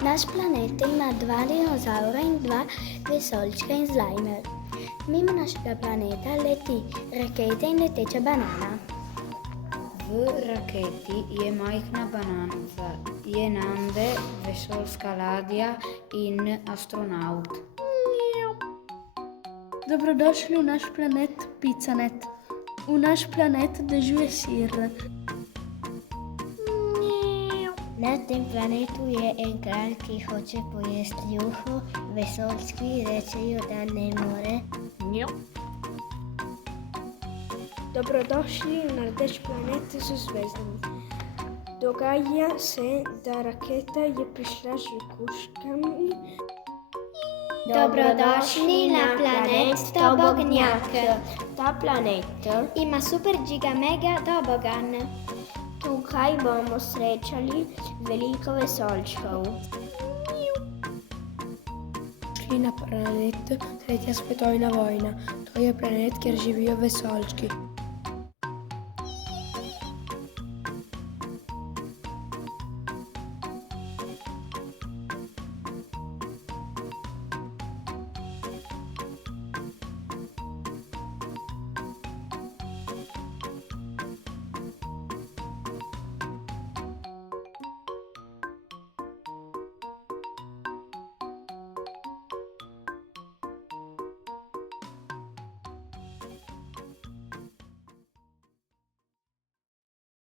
Naš planet ima 2 dinozavra in 2 vesoljčka in zlajmer. Mimo našega planeta leti raketa in leteča banana. V raketi je majhna banana, je Nande, vesoljska ladja in astronavt. Dobrodošli v naš planet Picanet. V naš planet dežuje sir. Na tem planetu je en kralj, ki hoče pojesti juho, vesoljski rečejo, da ne more. Dobrodošli na rdeč planet z zvezdami. Dogaja se, da raketa je prišla z žvekuškami. Dobrodošli na planet Tobognjak. Ta planet Ima super giga mega tobogan. tukaj bomo srečali veliko vesoljčkov. Šli na planet Tretja svetovna vojna. To je planet, kjer živijo vesoljčki.